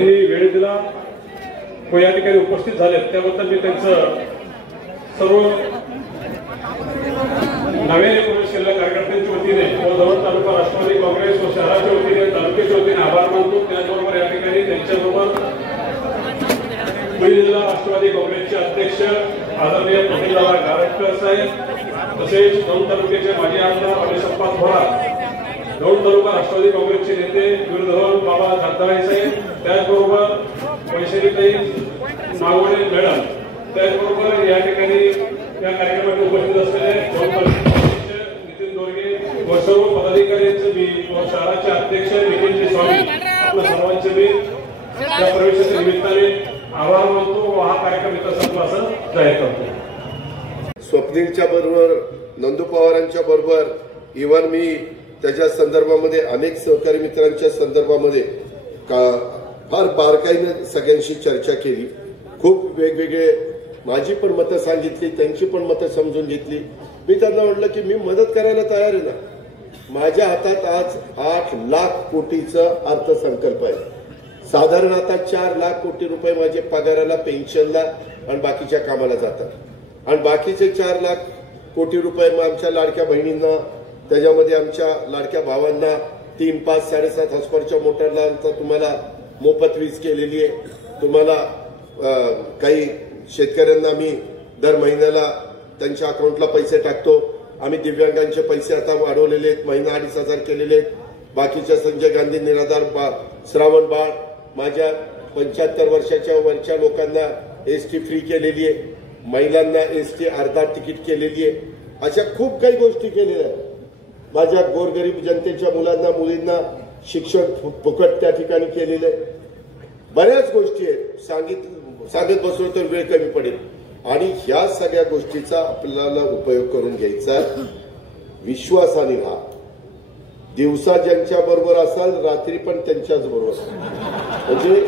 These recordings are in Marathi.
वेळ दिला व या ठिकाणी उपस्थित झालेत त्याबद्दल मी त्यांचं सर्व नव्याने प्रवेश केलेल्या कार्यकर्त्यांच्या वतीने व दौंड तालुका राष्ट्रवादी काँग्रेस व शहराच्या वतीने तालुक्याच्या वतीने आभार मानतो। त्याचबरोबर या ठिकाणी त्यांच्याबरोबर बीड जिल्हा राष्ट्रवादी काँग्रेसचे अध्यक्ष आदरणीय प्रफुल्लदादा गारटकर साहेब तसेच दौंड तालुक्याचे माजी आमदार अभिषप्पा थोरात, दौंड तालुका राष्ट्रवादी काँग्रेसचे नेते वीरधवन बाबा जगदाळे साहेब, त्याचबरोबर वैशालीताई नागवडे मॅडम, त्याचबरोबर या ठिकाणी या कार्यक्रमात उपस्थित असलेले दौंड तालुक्याचे नितीन दोरगे व सर्व पदाधिकाऱ्यांचे मी व शहराचे अध्यक्ष नितीनजी स्वामी आपल्या सर्वांचे मी या प्रवेशाच्या निमित्ताने आभार मानतो व हा कार्यक्रम इथं संपला असं जाहीर करतो। स्वप्नीलच्या बरोबर, नंदू पवारांच्या बरोबर, इव्हन मी त्याच्या संदर्भामध्ये अनेक सहकारी मित्रांच्या संदर्भामध्ये फार बारकाईने सगळ्यांशी चर्चा केली। खूप वेगवेगळे माझी पण मतं सांगितली, त्यांची पण मतं समजून घेतली। मी त्यांना म्हटलं की मी मदत करायला तयार आहे ना। माझ्या हातात आज 8 लाख कोटीचा अर्थसंकल्प आहे। साधारण आता 4 लाख कोटी रुपये माझे पगाराला, पेन्शनला आणि बाकीच्या कामाला जातात आणि बाकीचे 4 लाख कोटी रुपये आमच्या लाडक्या बहिणींना, त्याच्यामध्ये आमच्या लाडक्या भावांना 3, 5, 7.5 हॉर्सपावरच्या मोटरला तुम्हाला मोफत वीज केलेली आहे। तुम्हाला काही शेतकऱ्यांना आम्ही दर महिन्याला त्यांच्या अकाउंटला पैसे टाकतो। आम्ही दिव्यांगांचे पैसे आता वाढवलेले आहेत, महिना 2,500 केलेले आहेत। बाकीच्या संजय गांधी निराधार श्रावण बाळ, माझ्या 75 वर्षाच्या वरच्या लोकांना एसटी फ्री केलेली आहे, महिलांना एसटी अर्धा तिकीट केलेली आहे। अशा खूप काही गोष्टी केलेल्या आहेत। माझ्या गोरगरीब जनतेच्या मुलांना, मुलींना शिक्षण फुकट त्या ठिकाणी केलेलं आहे। बऱ्याच गोष्टी आहेत, सांगत बसलो तर वेळ कमी पडेल आणि ह्या सगळ्या गोष्टीचा आपल्याला उपयोग करून घ्यायचा। विश्वासाने राहा, दिवसा ज्यांच्या बरोबर असाल रात्री पण त्यांच्याच बरोबर, म्हणजे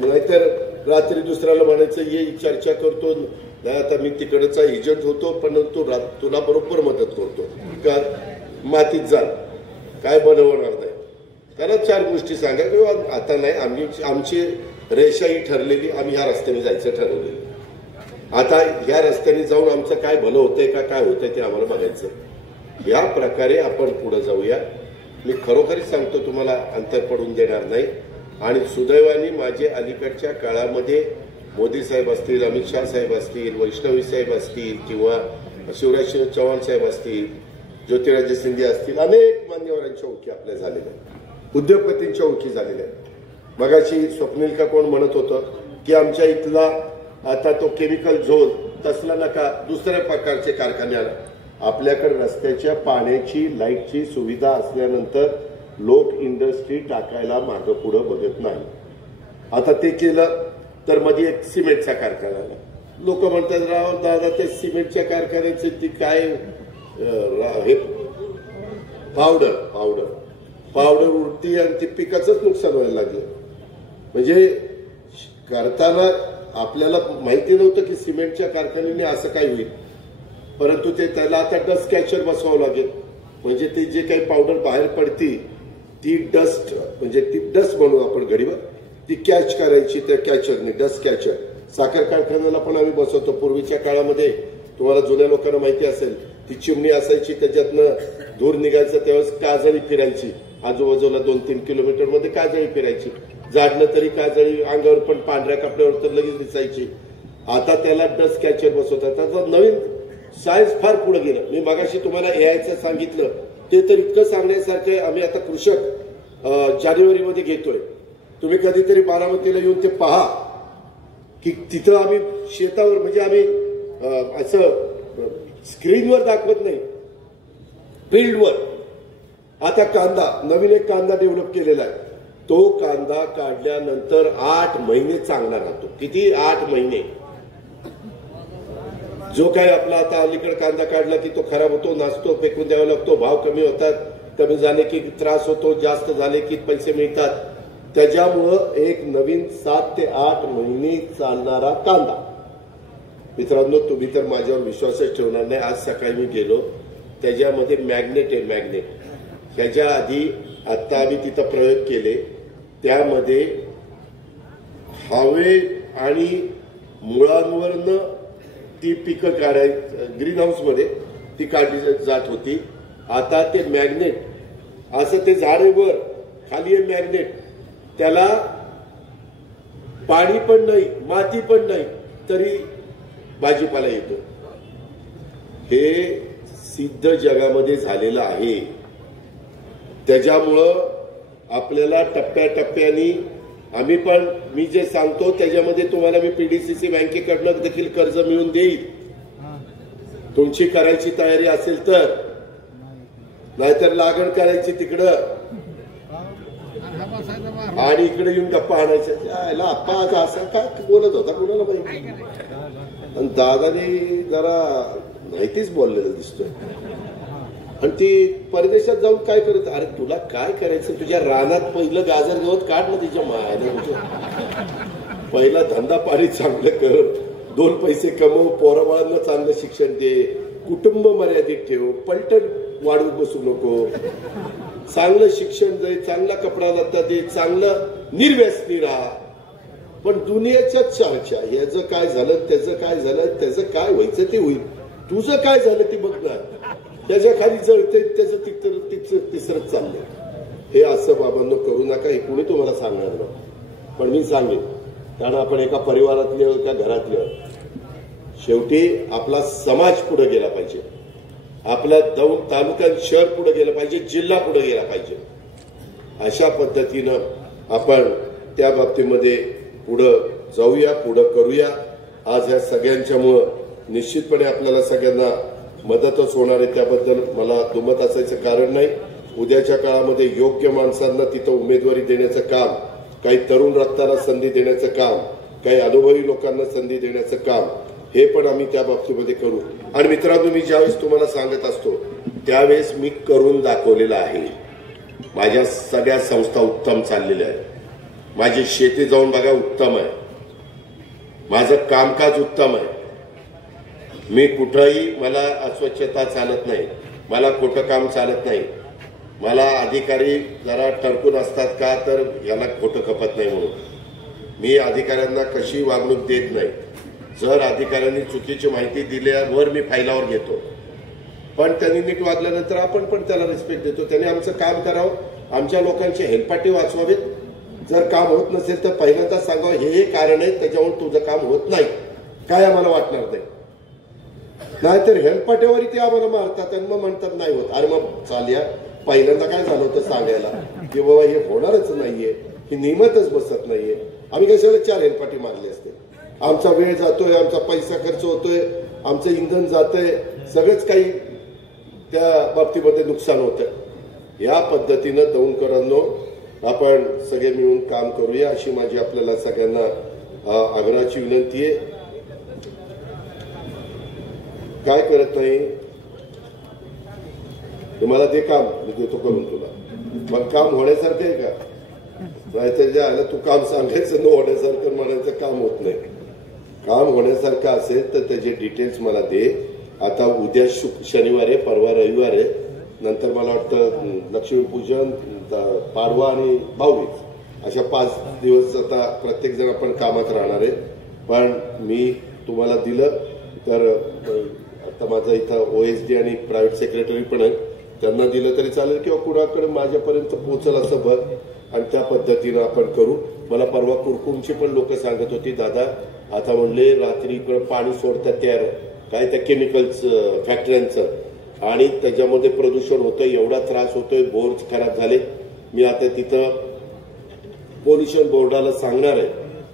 नाहीतर रात्री दुसऱ्याला म्हणायचं ये चर्चा करतो नाही, आता मी तिकडचा एजंट होतो पण तुला बरोबर मदत करतो का, मातीत जा, काय बनवणार नाही। त्याला 4 गोष्टी सांगा किंवा आता नाही, आमची रेषा ही ठरलेली, आम्ही ह्या रस्त्याने जायचं ठरवलेलं। आता ह्या रस्त्याने जाऊन आमचं काय भलं होतंय का काय होतंय ते आम्हाला बघायचं। या प्रकारे आपण पुढे जाऊया। मी खरोखरीच सांगतो, तुम्हाला अंतर पडून देणार नाही। आणि सुदैवाने माझे अलीकडच्या काळामध्ये मोदी साहेब असतील, अमित शाह साहेब असतील, वैष्णवी साहेब असतील किंवा शिवराज चव्हाण साहेब असतील, ज्योतिराजे सिंधिया असतील, अनेक मान्यवरांच्या ओळखी आपल्या झालेल्या आहेत, उद्योगपतींच्या ओळखी झालेल्या आहेत। मगाशी स्वप्नील का कोण म्हणत होतं की आमच्या इथला आता तो केमिकल झोन तसला नका, दुसऱ्या प्रकारचे कारखाने आला। आपल्याकडे रस्त्याच्या, पाण्याची, लाईटची सुविधा असल्यानंतर लोक इंडस्ट्री टाकायला मागं पुढं बघत नाही। आता ते केलं तर मध्ये एक सिमेंटचा कारखाना आला। लोक म्हणतात राव दादा त्या सिमेंटच्या कारखान्याचे ती काय हे पावडर उडती आणि ती पिकाचंच नुकसान व्हायला लागलं। म्हणजे करताना आपल्याला माहिती नव्हतं की सिमेंटच्या कारखान्याने असं काय होईल, परंतु ते त्याला आता डस्ट कॅचर बसवावं लागेल। म्हणजे ते जे काही पावडर बाहेर पडती ती डस्ट, म्हणजे ती डस्ट म्हणून आपण घडीवर ती कॅच करायची त्या कॅचरने, डस्ट कॅचर। साखर कारखान्याला पण आम्ही बसवतो। पूर्वीच्या काळामध्ये तुम्हाला जुन्या लोकांना माहिती असेल, ती चिमणी असायची, त्याच्यातनं धूर निघायचं, त्यावेळेस काजळी फिरायची आजूबाजूला 2-3 किलोमीटर मध्ये काजळी फिरायची, जाडलं तरी काजळी अंगावर पण पांढऱ्या कपड्यावर तर लगेच दिसायची। आता त्याला डस्ट कॅचर बसवतात। त्याचा नवीन सायन्स फार पुढे गेलं। मी मगाशी तुम्हाला एआयचं सांगितलं, ते तर इतकं सांगण्यासारखं आहे। आम्ही आता कृषक जानेवारीमध्ये घेतोय, तुम्ही कधीतरी बारामतीला येऊन ते पहा की तिथं आम्ही शेतावर, म्हणजे आम्ही असं स्क्रीनवर दाखवत नाही, फील्डवर। आता कांदा, नवीन एक कांदा डेव्हलप केलेला आहे, तो कांदा काढल्यानंतर 8 महिने चांगला राहतो। किती? 8 महिने। जो काही आपला आता अलीकडे कांदा काढला की तो खराब होतो, नाचतो, फेकून द्यावा लागतो, भाव कमी होतात, कमी झाले की त्रास होतो, जास्त झाले की पैसे मिळतात। त्याच्यामुळं एक नवीन 7 ते 8 महिने चालणारा कांदा। मित्रांनो, तुम्ही तर माझ्यावर विश्वासच ठेवणार नाही। आज सकाळी मी गेलो, त्याच्यामध्ये मॅग्नेट आहे, मॅग्नेट। ह्याच्या आधी आता आम्ही तिथं प्रयोग केले, त्यामध्ये हवे आणि मुळांवरनं ती पिकं ग्रीन हाऊसमध्ये ती काढली जात होती. आता ते मॅग्नेट असं ते झाडेवर खाली आहे मॅग्नेट, त्याला पाणी पण नाही माती पण नाही तरी भाजीपाला येतो. हे सिद्ध जगामध्ये झालेलं आहे. त्याच्यामुळं आपल्याला टप्प्याटप्प्याने मी जे सांगतो त्याच्यामध्ये तुम्हाला मी पीडीसीसी बँकेकडनं देखील कर्ज मिळवून देईल, तुमची करायची तयारी असेल तर. नाहीतर लागण करायची तिकडं आणि इकडे येऊन गप्पा आणायच्या. आप्पा आज असं काय बोलत होता कुणाला माहिती. आणि दादाने जरा माहितीच बोललेलं दिसतोय. आणि ती परदेशात जाऊन काय करत. अरे तुला काय करायचं, तुझ्या रानात पहिलं गाजर गवत काढ ना तिच्या मायाने. पहिला धंदा पाणी चांगलं कर, 2 पैसे कमव, पोराबाळांना चांगलं शिक्षण दे, कुटुंब मर्यादित ठेव, पलटण वाढवत बसू नको, चांगलं शिक्षण दे, चांगला कपडा लत्ता दे, चांगलं निर्व्यसनी राहा. पण दुनियाच्या चर्चा, याचं काय झालं, त्याचं काय झालं, त्याचं काय व्हायचं ते होईल, तुझं काय झालं ते बघणार. त्याच्या खाली जळते त्याचं तिसरंच चाललंय. हे असं बाबांनो करू नका. हे कुणी तुम्हाला सांगणार ना, पण मी सांगेन. कारण आपण एका परिवारातले एका घरातले, शेवटी आपला समाज पुढे गेला पाहिजे, आपला दौंड तालुक्यात शहर पुढे गेलं पाहिजे, जिल्हा पुढे गेला पाहिजे. अशा पद्धतीनं आपण त्या बाबतीमध्ये पुढं जाऊया, पुढं करूया. आज ह्या सगळ्यांच्यामुळं निश्चितपणे आपल्याला सगळ्यांना मदतच होणार आहे. त्याबद्दल मला दुमत असायचं कारण नाही. उद्याच्या काळामध्ये योग्य माणसांना तिथं उमेदवारी देण्याचं काम, काही तरुण रक्ताला संधी देण्याचं काम, काही अनुभवी लोकांना संधी देण्याचं काम, हे पण आम्ही त्या बाबतीमध्ये करू. आणि मित्रांनो, मी ज्यावेळेस तुम्हाला सांगत असतो त्यावेळेस मी करून दाखवलेलं आहे. माझ्या सगळ्या संस्था उत्तम चाललेल्या आहेत. माझी शेती जाऊन बघा उत्तम आहे. माझं कामकाज उत्तम आहे. मी कुठंही मला अस्वच्छता चालत नाही, मला खोटं काम चालत नाही. मला अधिकारी जरा टरकून असतात का, तर याला खोटं खपत नाही म्हणून मी अधिकाऱ्यांना कशी वागणूक देत नाही. जर अधिकाऱ्यांनी चुकीची माहिती दिल्यावर मी फायलावर घेतो, पण त्यांनी नीट वागल्यानंतर आपण पण त्याला रिस्पेक्ट देतो. त्याने आमचं काम करावं, आमच्या लोकांचे हेलपाटे वाचवावेत. जर काम होत नसेल तर पहिल्यांदा सांगावं हे कारण आहे, त्याच्यामुळे तुझं काम होत नाही, काय आम्हाला वाटणार नाही. नाहीतर हेलपाटेवरही ते आम्हाला मारतात आणि मग म्हणतात नाही होत. अरे मग चालया, पहिल्यांदा काय झालं होतं सांगायला की बाबा हे होणारच नाहीये, हे नियमातच बसत नाहीये. आम्ही कशाला 4 हेलपाटे मारले असते. आमचा वेळ जातोय, आमचा पैसा खर्च होतोय, आमचं इंधन जातंय, सगळंच काही त्या बाबतीमध्ये नुकसान होतंय. या पद्धतीनं दौंडकरांनो आपण सगळे मिळून काम करूया, अशी माझी आपल्याला सगळ्यांना आग्रहाची विनंती आहे. काय करत नाही तुम्हाला ते काम मी देतो करून तुला, मग काम होण्यासारखं आहे का? नाहीतर जे आलं तू काम सांगायचं न होण्यासारखं म्हणायचं काम होत नाही. काम होण्यासारखं असेल तर त्याचे डिटेल्स मला दे. आता उद्या शनिवार आहे, परवा रविवार आहे, नंतर मला वाटतं लक्ष्मीपूजन, पाडवा आणि भाऊबीज अशा 5 दिवस आता प्रत्येक जण आपण कामात राहणार आहे. पण मी तुम्हाला दिलं तर आता माझं इथं OSD आणि प्रायव्हेट सेक्रेटरी पण आहे, त्यांना दिलं तरी चालेल किंवा कुणाकडे माझ्यापर्यंत पोहोचल असं बघ आणि त्या पद्धतीनं आपण करू. मला परवा कुरकुमची पण लोक सांगत होती, दादा आता म्हणले रात्री इकडे पाणी सोडतात त्या काय त्या केमिकल्स फॅक्टऱ्यांचं आणि त्याच्यामध्ये प्रदूषण होतंय, एवढा त्रास होतोय, बोर खराब झाले. मी आता तिथं पोल्युशन बोर्डाला सांगणार आहे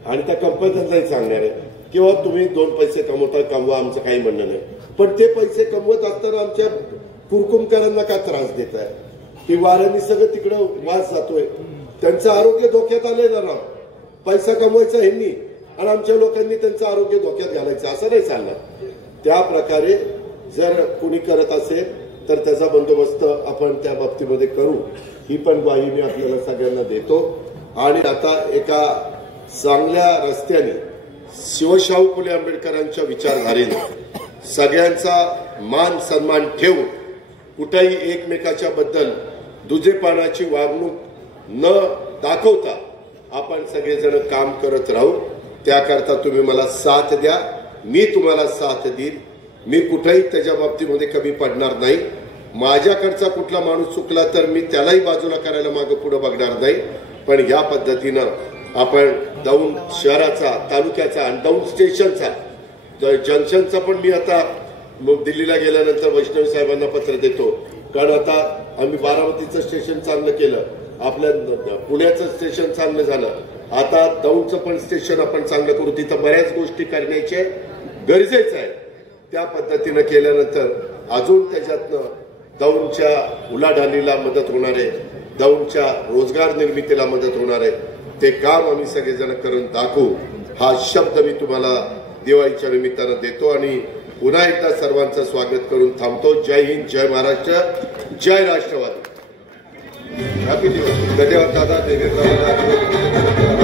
आणि त्या कंपन्यांनाही सांगणार आहे किंवा तुम्ही 2 पैसे कमवा, आमचं काही म्हणणं नाही. पण ते पैसे कमवत असताना आमच्या कुरकुमकरांना का त्रास देत आहे? की वाऱ्याने सगळं तिकडं वास जातोय, त्यांचं आरोग्य धोक्यात आलंय ना राव. पैसा कमवायचा ह्यांनी आणि आमच्या लोकांनी त्यांचं आरोग्य धोक्यात घालायचं, असं नाही चालणार. त्या प्रकारे जर कोणी करत असेल तर त्याचा बंदोबस्त आपण त्या बाबतीमध्ये करू, ही पण ग्वाही मी आपल्याला सगळ्यांना देतो. आणि आता एका चांगल्या रस्त्याने शिवशाहू फुले आंबेडकरांच्या विचारधारेने सगळ्यांचा मान सन्मान ठेवून कुठेही एकमेकाच्या बद्दल दुजेपणाची वागणूक न दाखवता आपण सगळेजण काम करत राहू. त्याकरता तुम्ही मला साथ द्या, मी तुम्हाला साथ देईन. मी कुठेही त्याच्या बाबतीमध्ये कमी पडणार नाही. माझ्याकडचा कुठला माणूस चुकला तर मी त्यालाही बाजूला करायला मागे पुढे बघणार नाही. पण या पद्धतीनं आपण दौंड शहराचा, तालुक्याचा आणि दौंड स्टेशनचा, जंक्शनचा पण मी आता दिल्लीला गेल्यानंतर वैष्णवी साहेबांना पत्र देतो. कारण आता आम्ही बारामतीचं स्टेशन चांगलं केलं, आपल्या पुण्याचं स्टेशन चांगलं झालं, आता दौंडचं पण स्टेशन आपण चांगलं करू. तिथं बऱ्याच गोष्टी करण्याचे गरजेचं आहे. त्या पद्धतीनं केल्यानंतर अजून त्याच्यातनं दौंडच्या उलाढालीला मदत होणार आहे, दौंडच्या रोजगार निर्मितीला मदत होणार आहे. ते काम आम्ही सगळेजण करून दाखवू, हा शब्द मी तुम्हाला दिवाळीच्या निमित्तानं देतो आणि पुन्हा एकदा सर्वांचं स्वागत करून थांबतो. जय हिंद, जय महाराष्ट्र, जय राष्ट्रवादी. हॅपी दिवाळी. धन्यवाद दादा. देवेंद्र